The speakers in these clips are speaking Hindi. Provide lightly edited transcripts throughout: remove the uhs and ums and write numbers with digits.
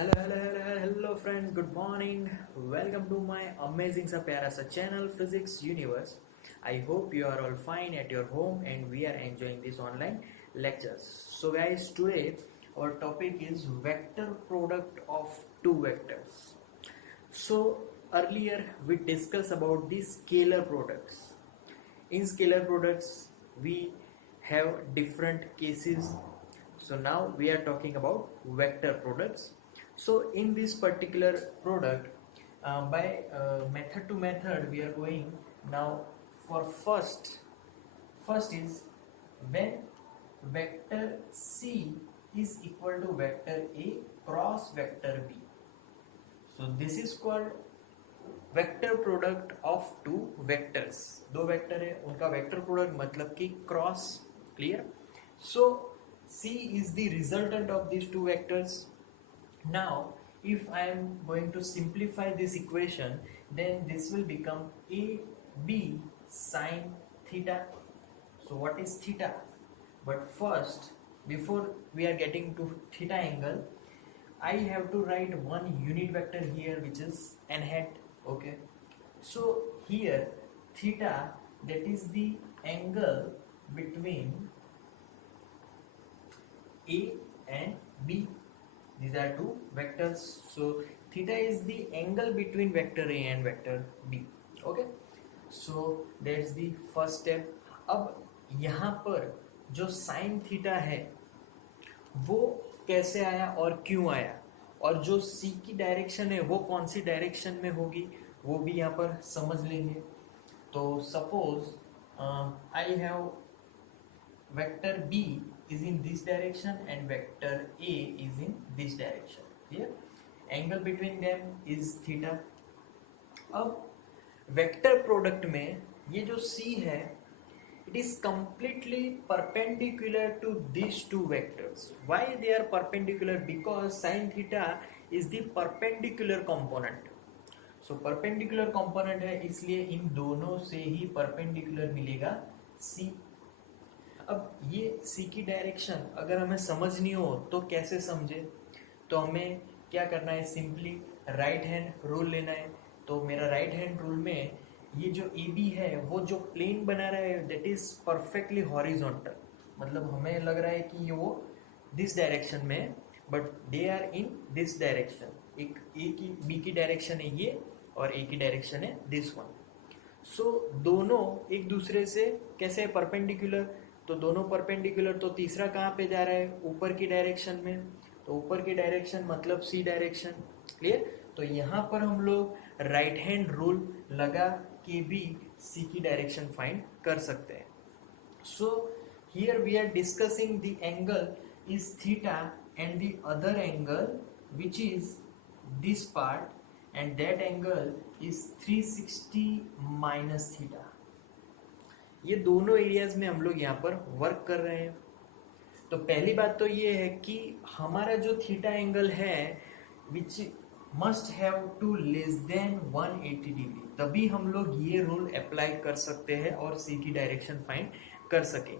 Hello friends, good morning. Welcome to my amazing सा प्यारा सा channel Physics Universe. I hope you are all fine at your home and we are enjoying this online lectures. So guys, today our topic is vector product of two vectors. So earlier we discussed about the scalar products. In scalar products we have different cases, so now we are talking about vector products. So in this particular product, by method to method we are going now. For first is when vector c is equal to vector a cross vector b. So this is called vector product of two vectors. दो वेक्टर है, उनका वेक्टर प्रोडक्ट मतलब कि cross. Clear? So C is the resultant of these two vectors. Now if I am going to simplify this equation, then this will become a b sin theta. So what is theta? But first, before we are getting to theta angle, I have to write one unit vector here, which is n hat. Okay, so here theta, that is the angle between a and b. These are two vectors, so theta is the angle between vector a and vector b. Okay, so that's the first step. अब यहाँ पर जो sin थीटा है वो कैसे आया और क्यों आया, और जो c की डायरेक्शन है वो कौन सी डायरेक्शन में होगी वो भी यहाँ पर समझ लेंगे. तो suppose I have vector b is in this direction and vector a is in this direction. Clear? Angle between them is theta. अब वेक्टर प्रोडक्ट में ये जो c है, it is completely perpendicular to these two vectors. Why they are perpendicular? Because sin theta is the perpendicular component. So perpendicular component है, इसलिए इन दोनों से ही perpendicular मिलेगा c. अब ये c की डायरेक्शन अगर हमें समझनी हो तो कैसे समझे, तो हमें क्या करना है, सिंपली राइट हैंड रूल लेना है. तो मेरा राइट हैंड रूल में ये जो ए बी है वो जो प्लेन बना रहा है दैट इज परफेक्टली हॉरिजॉन्टल. मतलब हमें लग रहा है कि ये वो दिस डायरेक्शन में है, but they are in this direction. एक ए की बी की डायरेक्शन है ये और ए की डायरेक्शन है दिस वन. सो दोनों एक दूसरे से कैसे परपेंडिकुलर, तो दोनों परपेंडिकुलर. तो तीसरा कहाँ पे जा रहा है, ऊपर की डायरेक्शन में. तो ऊपर की डायरेक्शन मतलब सी डायरेक्शन. क्लियर? तो यहाँ पर हम लोग राइट हैंड रूल लगा के भी सी की डायरेक्शन फाइंड कर सकते हैं. So here we are discussing the angle is theta and the other angle which is this part and that angle is 360 minus theta. ये दोनों एरियाज में हम लोग यहाँ पर वर्क कर रहे हैं. तो पहली बात तो ये है कि हमारा जो थीटा एंगल है which must have to less than 180 degree, तभी हम लोग ये रूल अप्लाई कर सकते हैं और सी की डायरेक्शन फाइंड कर सकें.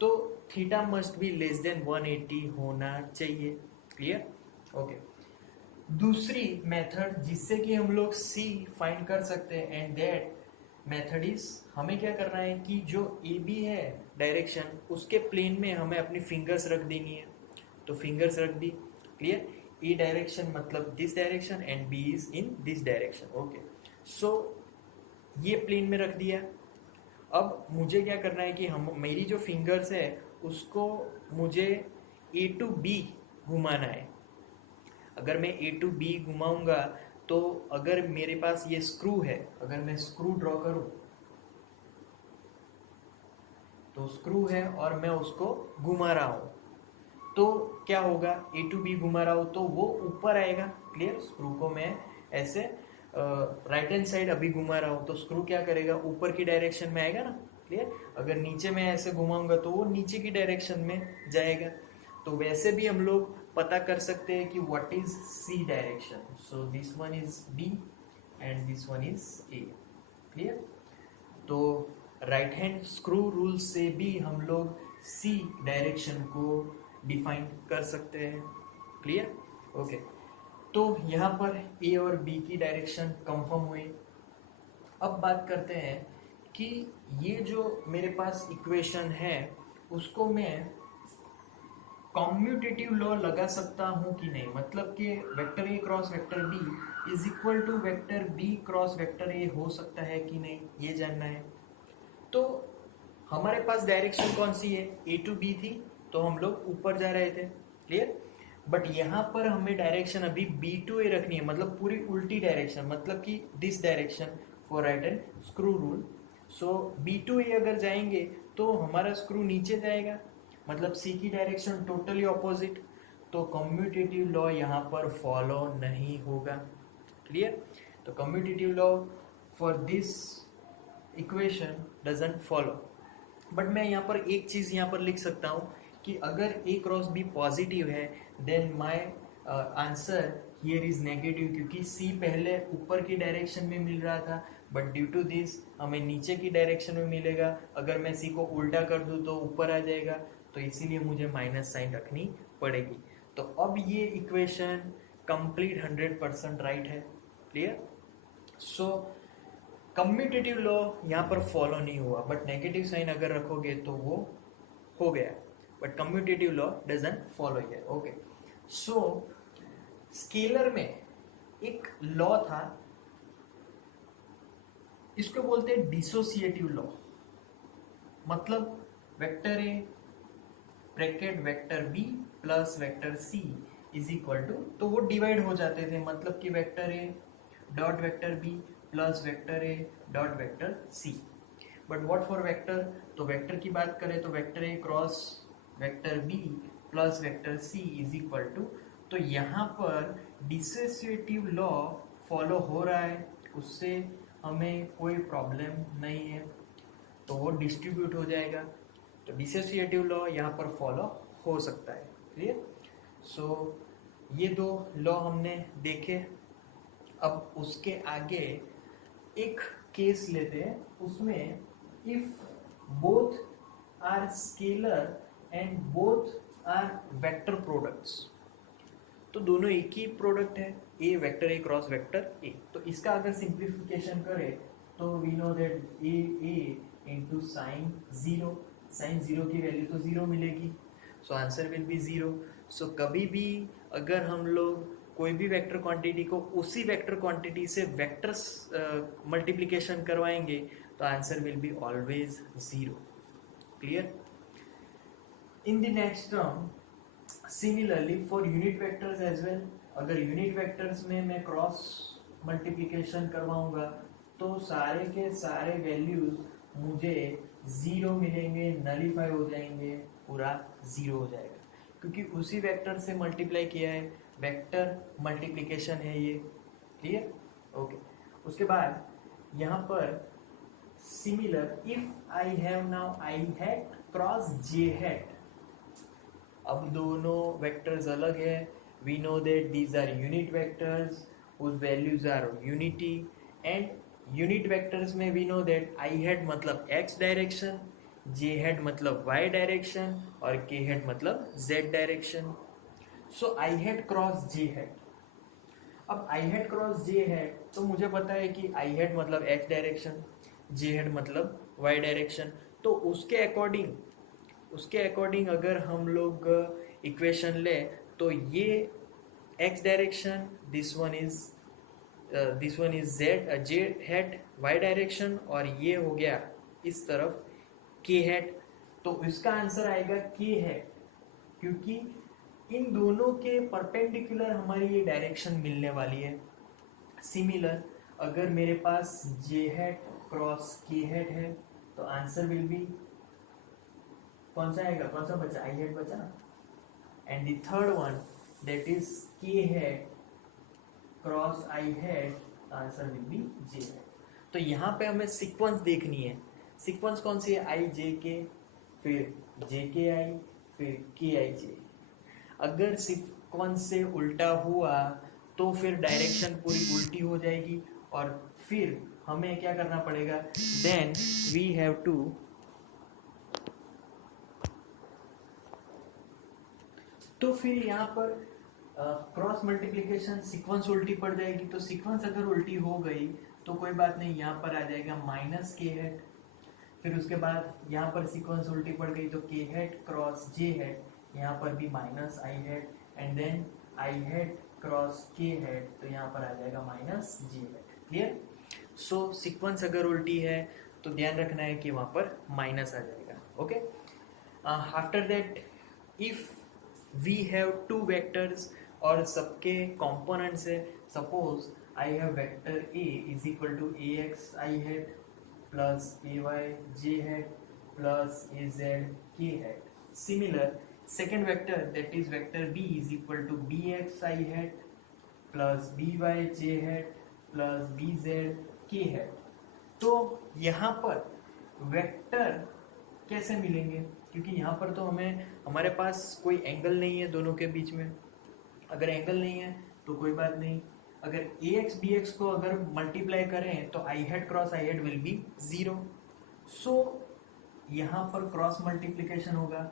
तो theta must be less than 180 होना चाहिए. क्लियर? ओके. दूसरी मेथड जिससे कि हम लोग सी फाइंड कर सकते हैं एंड दैट मेथड इज, हमें क्या करना है कि जो ए बी है डायरेक्शन, उसके प्लेन में हमें अपनी फिंगर्स रख देनी है. तो फिंगर्स रख दी. क्लियर? ए डायरेक्शन मतलब this direction and B is in this direction. Okay, so ये प्लेन में रख दिया. अब मुझे क्या करना है कि हम मेरी जो फिंगर्स है उसको मुझे ए टू बी घुमाना है. अगर मैं ए टू बी घुमाऊंगा तो अगर मेरे पास ये स्क्रू है, अगर मैं स्क्रू ड्रॉ करूं तो स्क्रू है और मैं उसको घुमा रहा हूं, तो क्या होगा, ए टू बी घुमा रहा हूं तो वो ऊपर आएगा. क्लियर? स्क्रू को मैं ऐसे राइट हैंड साइड अभी घुमा रहा हूं तो स्क्रू क्या करेगा, ऊपर की डायरेक्शन में आएगा ना. क्लियर? अगर नीचे में ऐसे घुमाऊंगा तो वो नीचे की डायरेक्शन में जाएगा. तो वैसे भी हम लोग पता कर सकते हैं कि what is C direction. So this one is B and this one is A. Clear? तो राइट हैंड स्क्रू रूल से भी हम लोग सी डायरेक्शन को डिफाइन कर सकते हैं. क्लियर? ओके. तो यहाँ पर ए और बी की डायरेक्शन कंफर्म हुई। अब बात करते हैं कि ये जो मेरे पास इक्वेशन है उसको मैं कॉम्यूटेटिव लॉ लगा सकता हूँ कि नहीं, मतलब कि vector A cross vector B is equal to vector B cross vector A हो सकता है कि नहीं, ये जानना है। तो हमारे पास डायरेक्शन कौन सी है, ए टू बी थी, तो हम लोग ऊपर जा रहे थे, क्लियर। बट यहाँ पर हमें डायरेक्शन अभी बी टू ए रखनी है, मतलब पूरी उल्टी डायरेक्शन, मतलब कि this direction for right and screw rule. So B to A अगर जाएंगे तो हमारा स्क्रू नीचे जाएगा, मतलब सी की डायरेक्शन टोटली ऑपोजिट, तो कम्यूटेटिव लॉ यहाँ पर फॉलो नहीं होगा, क्लियर। तो commutative law for this equation doesn't follow. But मैं यहाँ पर एक चीज़ यहाँ पर लिख सकता हूँ कि अगर ए क्रॉस बी पॉजिटिव है then my answer here is negative, क्योंकि सी पहले ऊपर की डायरेक्शन में मिल रहा था बट ड्यू टू दिस हमें नीचे की डायरेक्शन में मिलेगा। अगर मैं सी को उल्टा कर दूँ तो ऊपर आ जाएगा, तो इसीलिए मुझे माइनस साइन रखनी पड़ेगी। तो अब ये इक्वेशन कंप्लीट 100% राइट है, क्लियर। सो कम्यूटेटिव लॉ यहाँ पर फॉलो नहीं हुआ, बट नेगेटिव साइन अगर रखोगे तो वो हो गया, but commutative law doesn't follow here, okay. So scalar में एक लॉ था, इसको बोलते हैं डिसोसिएटिव लॉ, मतलब vector A bracket vector B plus vector C is equal to, तो वो डिवाइड हो जाते थे, मतलब कि vector A dot vector B plus vector A dot vector C. But what for vector, तो वेक्टर की बात करें तो vector A cross vector B plus vector C is equal to, तो यहाँ पर डिसोसिएटिव लॉ फॉलो हो रहा है, उससे हमें कोई प्रॉब्लम नहीं है, तो वो डिस्ट्रीब्यूट हो जाएगा। तो डिसोसिएटिव लॉ यहाँ पर फॉलो हो सकता है, क्लियर। सो ये दो लॉ हमने देखे। अब उसके आगे एक केस लेते हैं, उसमें if both are scalar and both are vector products, तो दोनों एक ही प्रोडक्ट है, A vector A cross vector A, तो इसका अगर सिंप्लीफिकेशन करें तो we know that A into sine zero, sine zero की वैल्यू तो जीरो मिलेगी, so answer will be zero. So कभी भी अगर हम लोग कोई भी वेक्टर क्वांटिटी को उसी वेक्टर क्वांटिटी से वेक्टर मल्टीप्लिकेशन करवाएंगे तो answer will be always zero, clear. In the next term similarly for unit vectors as well, अगर यूनिट वेक्टर्स में मैं क्रॉस मल्टीप्लिकेशन करवाऊंगा तो सारे के सारे वैल्यूज मुझे जीरो मिलेंगे, नलीफाई हो जाएंगे, पूरा जीरो हो जाएगा, क्योंकि उसी वेक्टर से मल्टीप्लाई किया है, वेक्टर मल्टीप्लिकेशन है ये, क्लियर, ओके। उसके बाद यहाँ पर similar if I have now I hat cross J hat, अब दोनों वेक्टर्स अलग है, we know that these are unit vectors whose values are unity, and unit vectors में we know that I head मतलब x डायरेक्शन, जे हेड मतलब y डायरेक्शन और k हेड मतलब z direction. So I head cross J head, अब I head cross J head, तो मुझे पता है कि आई हेड मतलब x डायरेक्शन, जे हेड मतलब y डायरेक्शन, तो उसके अकॉर्डिंग अगर हम लोग इक्वेशन ले तो ये x direction, this one is J head y direction, और ये हो गया इस तरफ k हेड, तो इसका आंसर आएगा k हेड, क्योंकि इन दोनों के परपेंडिकुलर हमारी ये डायरेक्शन मिलने वाली है। सिमिलर अगर मेरे पास जे हेड क्रॉस k हेड है तो आंसर विल बी, कौन सा आएगा, कौन सा बचा, आई हेड बचा, and the third one that is k head cross I head, answer will be J head. तो यहाँ पे हमें सीक्वेंस देखनी है, सीक्वेंस कौन सी है, आई जे के, फिर जे के आई, फिर के आई जे। अगर सीक्वेंस से उल्टा हुआ तो फिर डायरेक्शन पूरी उल्टी हो जाएगी, और फिर हमें क्या करना पड़ेगा, देन वी हैव टू, तो फिर यहाँ पर क्रॉस मल्टीप्लिकेशन सीक्वेंस उल्टी पड़ जाएगी, तो सीक्वेंस अगर उल्टी हो गई तो कोई बात नहीं, यहाँ पर आ जाएगा माइनस के हेड। फिर उसके बाद यहाँ पर सीक्वेंस उल्टी पड़ गई तो के हेड क्रॉस जे हेड, यहाँ पर भी minus I head, and then I head cross के हेड, तो यहाँ पर आ जाएगा minus J head. Clear? So sequence अगर उल्टी है तो ध्यान रखना है कि वहाँ पर माइनस आ जाएगा। Okay, after that if we have two vectors और सबके कंपोनेंट्स है, suppose I have vector A is equal to A X I head plus A Y J head plus A Z K head. Similar second vector, that is vector b is equal to bx I hat plus by j hat plus bz k hat। तो यहाँ पर वेक्टर कैसे मिलेंगे, क्योंकि यहाँ पर तो हमारे पास कोई एंगल नहीं है दोनों के बीच में। अगर एंगल नहीं है तो कोई बात नहीं, अगर ax bx को अगर मल्टीप्लाई करें तो i hat cross i hat will be 0। सो यहाँ पर क्रॉस मल्टीप्लिकेशन होगा।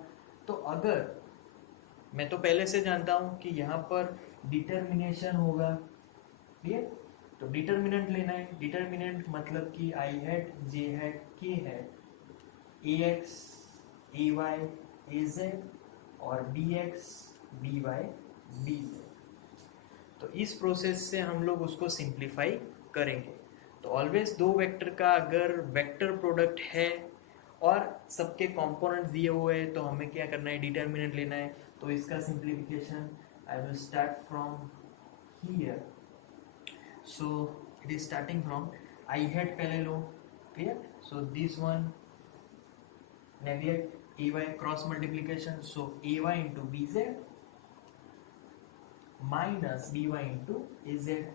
तो अगर मैं तो पहले से जानता हूँ कि यहाँ पर डिटर्मिनेशन होगा, क्लियर? तो डिटर्मिनेंट लेना है। डिटर्मिनेंट मतलब कि I hat J hat K hat A X A Y A Z और B X B Y B Z. तो इस प्रोसेस से हम लोग उसको सिंप्लीफाई करेंगे। तो ऑलवेज दो वेक्टर का अगर वेक्टर प्रोडक्ट है और सबके कंपोनेंट्स दिए हुए हैं तो हमें क्या करना है, डिटर्मिनेंट लेना है। तो इसका simplification I will start from here. So it is starting from I hat पहले लो, clear? So this one neglect A Y cross multiplication, so A Y into B Z minus B Y into A Z.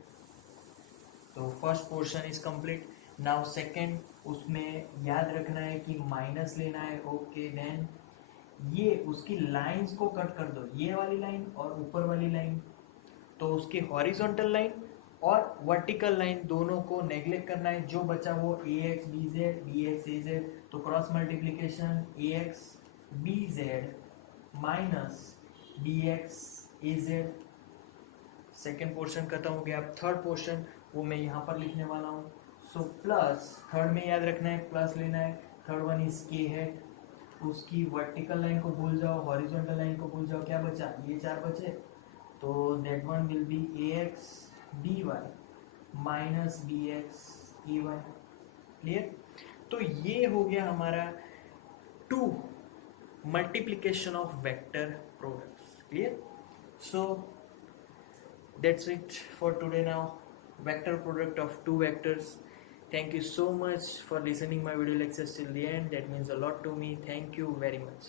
तो first portion is complete. Now second, उसमें याद रखना है कि माइनस लेना है। ओके, देन ये उसकी लाइंस को कट कर दो, ये वाली लाइन और ऊपर वाली लाइन। तो उसकी हॉरिजॉन्टल लाइन और वर्टिकल लाइन दोनों को नेग्लेक्ट करना है। जो बचा वो A X B Z B X A Z. तो cross multiplication A X B Z minus B X A Z. Second portion खत्म हो गया। अब थर्ड पोर्शन वो मैं यहाँ पर लिखने वाला हूँ। सो प्लस, थर्ड में याद रखना है प्लस लेना है। थर्ड वन इज के है, उसकी वर्टिकल लाइन को भूल जाओ, हॉरिजॉन्टल लाइन को भूल जाओ। क्या बचा? ये चार बचे। तो that one will be A X D Y minus B X A Y. Clear? तो ये हो गया हमारा two multiplication of vector products. Clear? So that's it for today now, vector product of two vectors. Thank you so much for listening my video lectures till the end. That means a lot to me. Thank you very much.